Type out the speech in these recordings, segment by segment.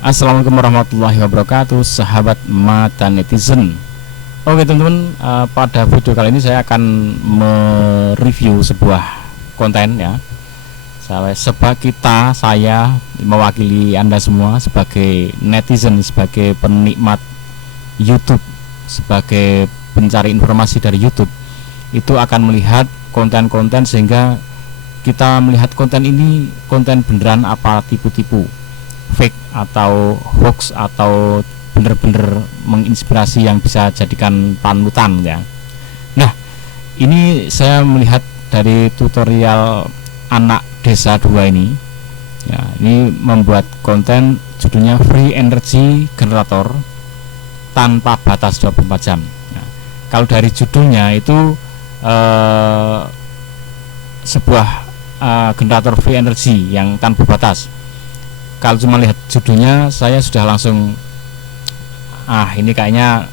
Assalamualaikum warahmatullahi wabarakatuh, sahabat mata netizen. Oke teman-teman, pada video kali ini saya akan mereview sebuah konten ya. Saya mewakili Anda semua sebagai netizen, sebagai penikmat YouTube, sebagai pencari informasi dari YouTube, itu akan melihat konten-konten sehingga kita melihat konten ini konten beneran apa tipu-tipu, fake atau hoax, atau bener-bener menginspirasi yang bisa jadikan panutan ya. Nah, ini saya melihat dari tutorial anak desa 2 ini ya, ini membuat konten judulnya Free Energy Generator tanpa batas 24 jam. Nah, kalau dari judulnya itu sebuah generator free energy yang tanpa batas. Kalau cuma lihat judulnya saya sudah langsung ini kayaknya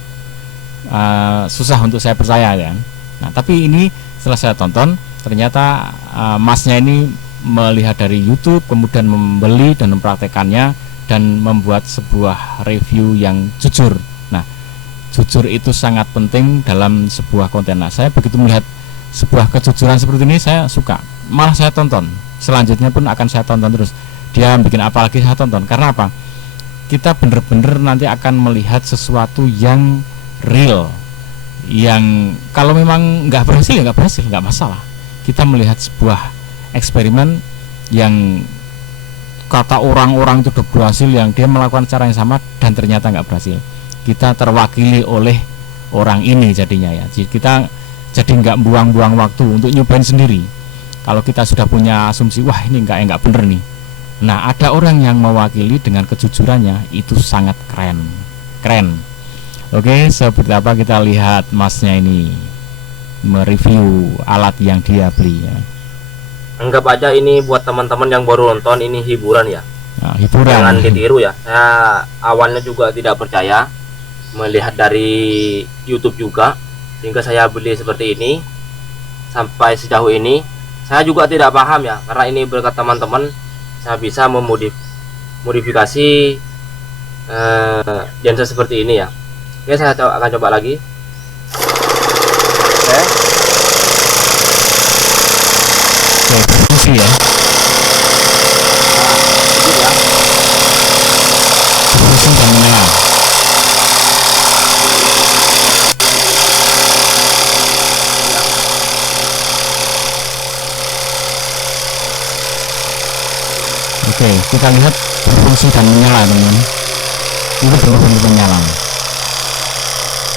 susah untuk saya percaya ya. Nah, tapi ini setelah saya tonton ternyata masnya ini melihat dari YouTube, kemudian membeli dan mempraktekannya dan membuat sebuah review yang jujur. Nah, jujur itu sangat penting dalam sebuah konten. Nah, saya begitu melihat sebuah kejujuran seperti ini saya suka, malah saya tonton. Selanjutnya pun akan saya tonton terus. Dia bikin apa lagi saya tonton. Karena apa? Kita bener-bener nanti akan melihat sesuatu yang real, yang kalau memang nggak berhasil ya nggak berhasil, nggak masalah. Kita melihat sebuah eksperimen yang kata orang-orang itu udah berhasil, yang dia melakukan cara yang sama dan ternyata nggak berhasil. Kita terwakili oleh orang ini jadinya ya. Jadi kita jadi nggak buang-buang waktu untuk nyobain sendiri. Kalau kita sudah punya asumsi, wah ini nggak bener nih. Nah, ada orang yang mewakili dengan kejujurannya, itu sangat keren. Oke, seperti apa kita lihat masnya ini mereview alat yang dia beli ya. Anggap aja ini buat teman-teman yang baru nonton, ini hiburan ya. Nah, hiburan. Jangan ditiru ya. Saya awalnya juga tidak percaya, melihat dari YouTube juga, sehingga saya beli seperti ini. Sampai sejauh ini saya juga tidak paham ya, karena ini berkat teman-teman saya bisa memodifikasi genset seperti ini ya. Oke, saya akan coba lagi. Oke, berfungsi ya. Berfungsi dan menyala. Oke, kita lihat berfungsi dan menyala teman-teman. Ini benar-benar menyala.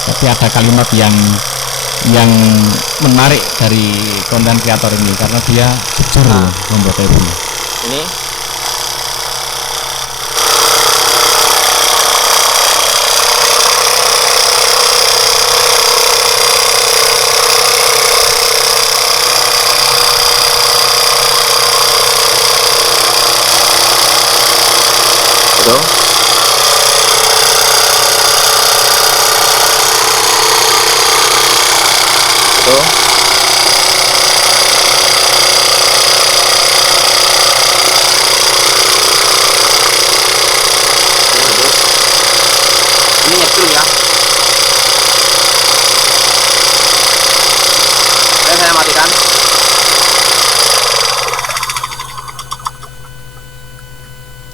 Tapi ada kalimat yang menarik dari konten kreator ini karena dia jujur membuat review. Ini itu ini nyetrum ya. Oke, saya matikan.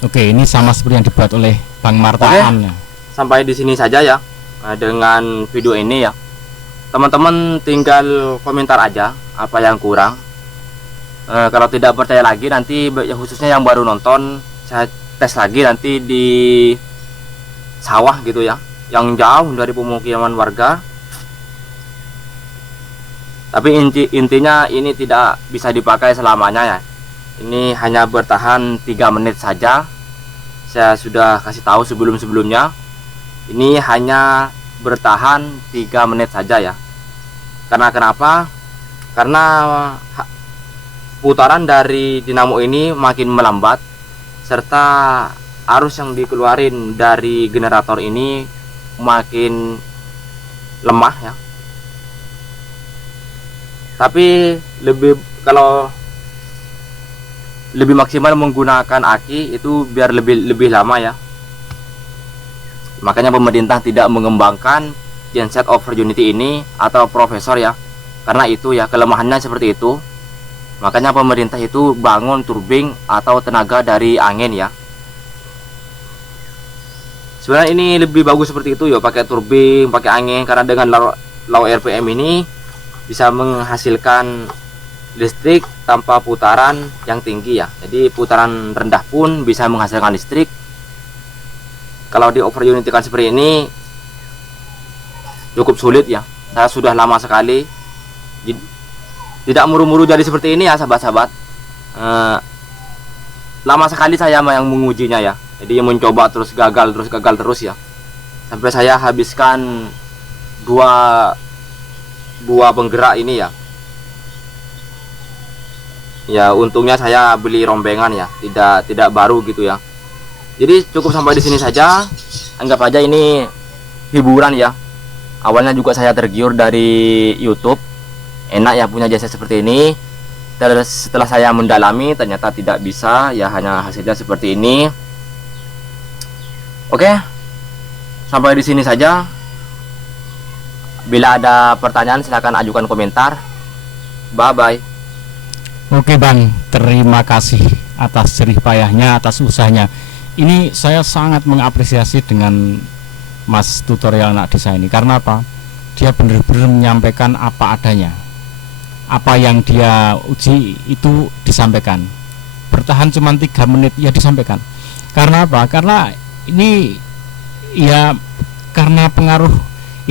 Oke, ini sama seperti yang dibuat oleh Bang Martaan. Sampai di sini saja ya dengan video ini ya. Teman-teman tinggal komentar aja apa yang kurang. Kalau tidak percaya lagi nanti ya, khususnya yang baru nonton, saya tes lagi nanti di sawah gitu ya, yang jauh dari pemukiman warga. Tapi intinya ini tidak bisa dipakai selamanya ya. Ini hanya bertahan 3 menit saja. Saya sudah kasih tahu sebelum-sebelumnya. Ini hanya bertahan 3 menit saja ya. Karena kenapa? Karena putaran dari dinamo ini makin melambat, serta arus yang dikeluarin dari generator ini makin lemah ya. Tapi kalau lebih maksimal menggunakan aki itu biar lebih lama ya. Makanya pemerintah tidak mengembangkan genset over unity ini atau profesor ya, karena itu ya kelemahannya seperti itu. Makanya pemerintah itu bangun turbin atau tenaga dari angin ya. Sebenarnya ini lebih bagus seperti itu ya, pakai turbin, pakai angin, karena dengan low RPM ini bisa menghasilkan listrik tanpa putaran yang tinggi ya. Jadi putaran rendah pun bisa menghasilkan listrik. Kalau di over unity kan seperti ini cukup sulit ya. Saya sudah lama sekali tidak muru-muru jadi seperti ini ya sahabat-sahabat. Lama sekali saya yang mengujinya ya. Jadi mencoba terus gagal terus ya. Sampai saya habiskan dua penggerak ini ya. Ya untungnya saya beli rombengan ya, tidak baru gitu ya. Jadi cukup sampai di sini saja. Anggap aja ini hiburan ya. Awalnya juga saya tergiur dari YouTube. Enak ya punya jasa seperti ini. Terus setelah saya mendalami ternyata tidak bisa ya, hanya hasilnya seperti ini. Oke. Sampai di sini saja. Bila ada pertanyaan silahkan ajukan komentar. Bye bye. Oke Bang, terima kasih atas jerih payahnya, atas usahanya. Ini saya sangat mengapresiasi dengan Mas tutorial anak desa ini. Karena apa? Dia benar-benar menyampaikan apa adanya. Apa yang dia uji itu disampaikan. Bertahan cuma 3 menit ya disampaikan. Karena apa? Karena ini ya karena pengaruh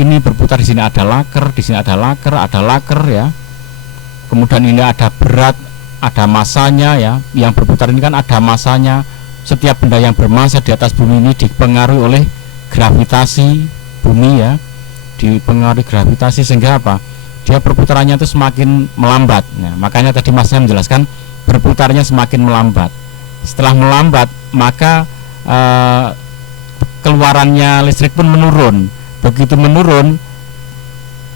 ini berputar, di sini ada laker, di sini ada laker ya. Kemudian ini ada berat, ada masanya ya. Yang berputar ini kan ada masanya. Setiap benda yang bermasa di atas bumi ini dipengaruhi oleh gravitasi bumi ya, dipengaruhi gravitasi sehingga apa? Dia perputarannya itu semakin melambat. Nah, makanya tadi Mas saya menjelaskan berputarnya semakin melambat. Setelah melambat, maka keluarannya listrik pun menurun. Begitu menurun,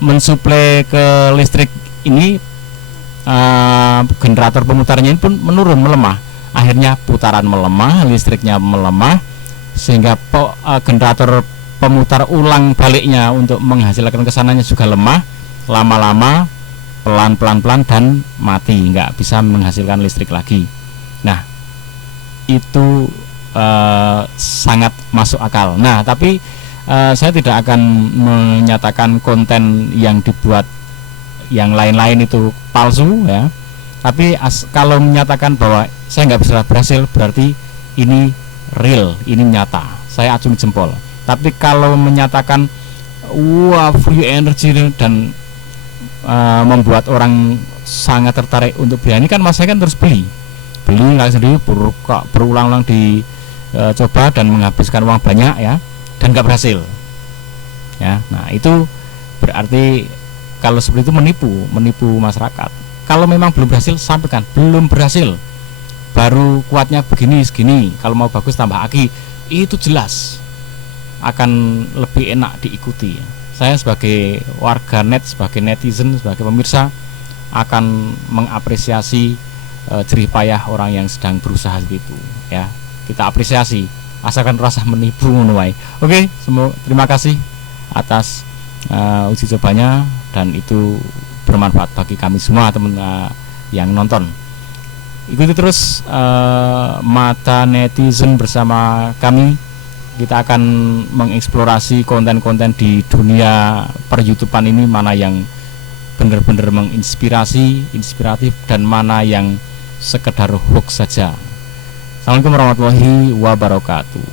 mensuplai ke listrik ini generator pemutarnya ini pun menurun, melemah. Akhirnya putaran melemah, listriknya melemah, sehingga generator pemutar ulang baliknya untuk menghasilkan kesananya juga lemah. Lama-lama pelan-pelan dan mati, nggak bisa menghasilkan listrik lagi. Nah itu sangat masuk akal. Nah tapi saya tidak akan menyatakan konten yang dibuat yang lain-lain itu palsu ya. Tapi kalau menyatakan bahwa saya nggak bisa berhasil, berarti ini real, ini nyata, saya acung jempol. Tapi kalau menyatakan wah free energy dan membuat orang sangat tertarik untuk beli, ini kan Mas saya kan terus beli nggak sendiri, berulang-ulang dicoba dan menghabiskan uang banyak ya, dan nggak berhasil ya. Nah itu berarti kalau seperti itu menipu masyarakat. Kalau memang belum berhasil, sampaikan belum berhasil, baru kuatnya begini segini, kalau mau bagus tambah aki, itu jelas akan lebih enak diikuti. Saya sebagai warga net, sebagai netizen, sebagai pemirsa akan mengapresiasi jerih payah orang yang sedang berusaha seperti itu ya. Kita apresiasi, asalkan rasa menipu menuai. Oke, terima kasih atas uji cobanya, dan itu bermanfaat bagi kami semua teman yang nonton. Ikuti terus Mata Netizen bersama kami. Kita akan mengeksplorasi konten-konten di dunia per-YouTubean ini, mana yang benar-benar menginspirasi, inspiratif, dan mana yang sekedar hoax saja. Assalamualaikum warahmatullahi wabarakatuh.